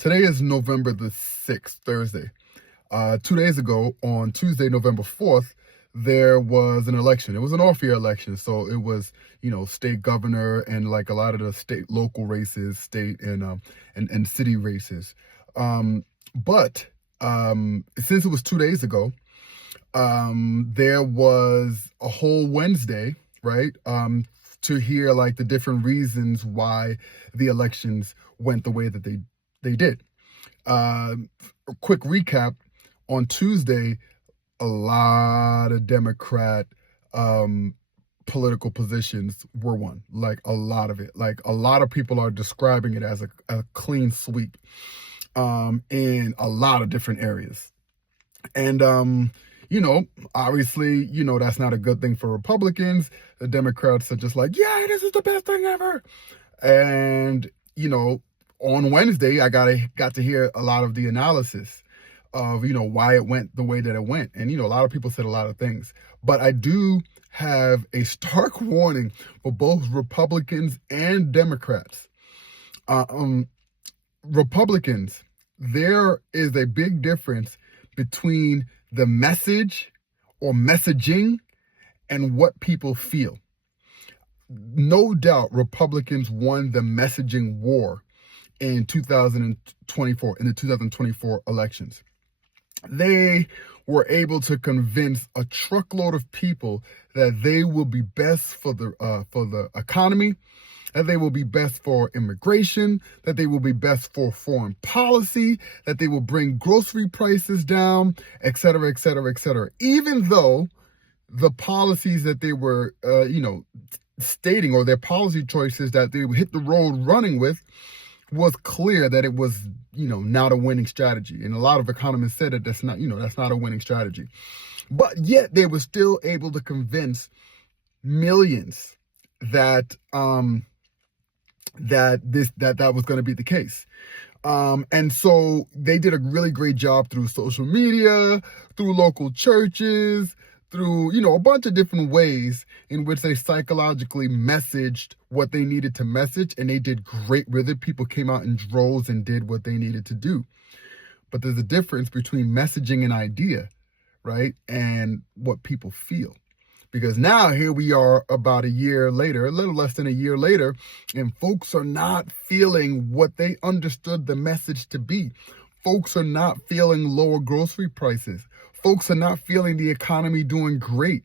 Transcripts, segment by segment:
Today is November the 6th, Thursday. 2 days ago, on Tuesday, November 4th, there was an election. It was an off-year election, so it was, state governor and like a lot of the state local races, state and city races. But since it was 2 days ago, there was a whole Wednesday, right? To hear like the different reasons why the elections went the way that they did. A quick recap: on Tuesday, a lot of Democrat political positions were won. Like a lot of it. Like a lot of people are describing it as a clean sweep in a lot of different areas. And obviously, that's not a good thing for Republicans. The Democrats are just like, yeah, this is the best thing ever. And, on Wednesday, I got to hear a lot of the analysis of, why it went the way that it went. And, a lot of people said a lot of things. But I do have a stark warning for both Republicans and Democrats. Republicans, there is a big difference between the message or messaging and what people feel. No doubt Republicans won the messaging war in 2024, in the 2024 elections. They were able to convince a truckload of people that they will be best for the economy, that they will be best for immigration, that they will be best for foreign policy, that they will bring grocery prices down, et cetera, et cetera, et cetera. Even though the policies that they were, stating, or their policy choices that they hit the road running with, was clear that it was, not a winning strategy. And a lot of economists said that that's not a winning strategy. But yet they were still able to convince millions that that was going to be the case. And so they did a really great job through social media, through local churches, through, a bunch of different ways in which they psychologically messaged what they needed to message. And they did great with it. People came out in droves and did what they needed to do. But there's a difference between messaging an idea, right, and what people feel. Because now here we are about a year later, a little less than a year later, and folks are not feeling what they understood the message to be. Folks are not feeling lower grocery prices. Folks are not feeling the economy doing great.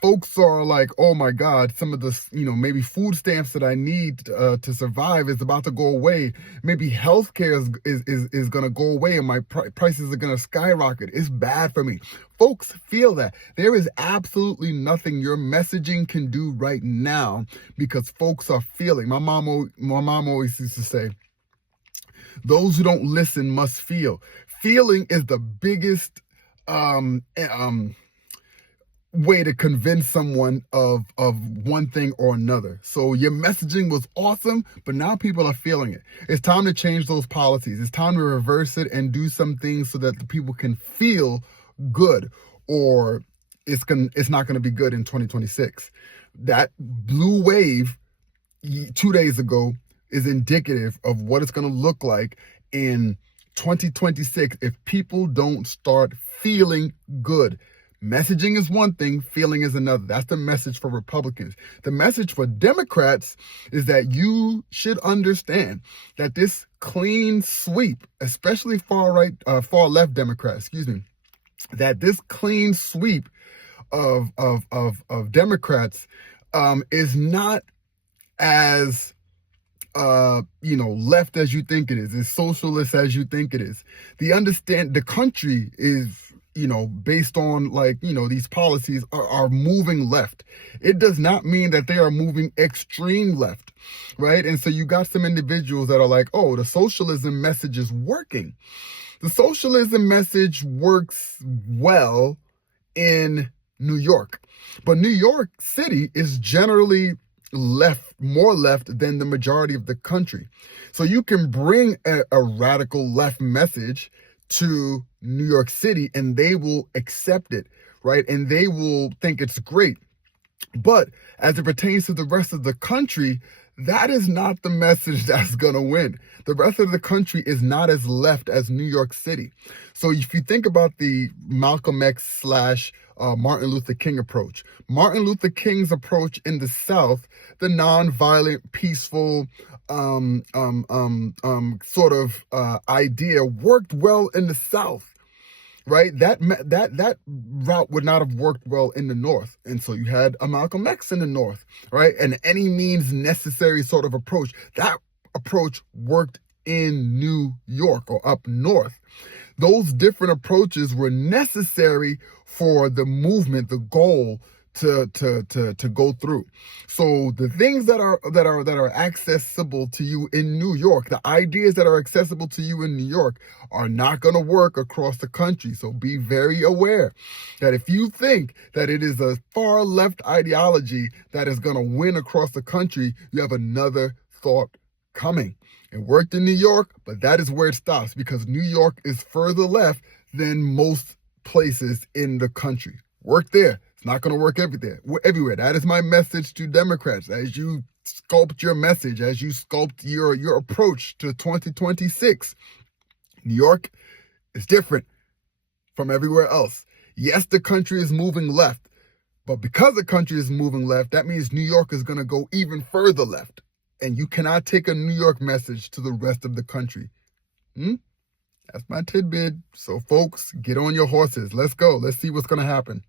Folks are like, oh my God, some of the, maybe food stamps that I need to survive is about to go away. Maybe healthcare is going to go away and my prices are going to skyrocket. It's bad for me. Folks feel that. There is absolutely nothing your messaging can do right now because folks are feeling. My mom always used to say, those who don't listen must feel. Feeling is the biggest way to convince someone of one thing or another. So your messaging was awesome, but now people are feeling it. It's time to change those policies. It's time to reverse it and do some things so that the people can feel good, or it's not going to be good in 2026. That blue wave 2 days ago is indicative of what it's going to look like in 2026 if people don't start feeling good. Messaging is one thing, feeling is another. That's the message for Republicans. The message for Democrats is that you should understand that this clean sweep, especially far left Democrats, that this clean sweep of Democrats is not as left as you think it is, as socialist as you think it is. The country is, based on these policies are moving left. It does not mean that they are moving extreme left, right? And so you got some individuals that are like, oh, the socialism message is working. The socialism message works well in New York, but New York City is generally more left than the majority of the country. So you can bring a radical left message to New York City and they will accept it, right? And they will think it's great. But as it pertains to the rest of the country, That is not the message that's going to win. The rest of the country is not as left as New York City. So if you think about the Malcolm X slash Martin Luther King approach, Martin Luther King's approach in the South, the nonviolent, peaceful sort of idea worked well in the South. Right, that route would not have worked well in the North, and so you had a Malcolm X in the North, right? And any means necessary sort of approach. That approach worked in New York or up north. Those different approaches were necessary for the movement, the goal to go through. So the things that are accessible to you in New York, the ideas that are accessible to you in New York are not going to work across the country. So be very aware that if you think that it is a far left ideology that is going to win across the country, you have another thought coming. It worked in New York, but that is where it stops, because New York is further left than most places in the country. Work there. It's not going to work everywhere. That is my message to Democrats. As you sculpt your message, as you sculpt your approach to 2026, New York is different from everywhere else. Yes, the country is moving left, but because the country is moving left, that means New York is going to go even further left. And you cannot take a New York message to the rest of the country. That's my tidbit. So folks, get on your horses. Let's go. Let's see what's going to happen.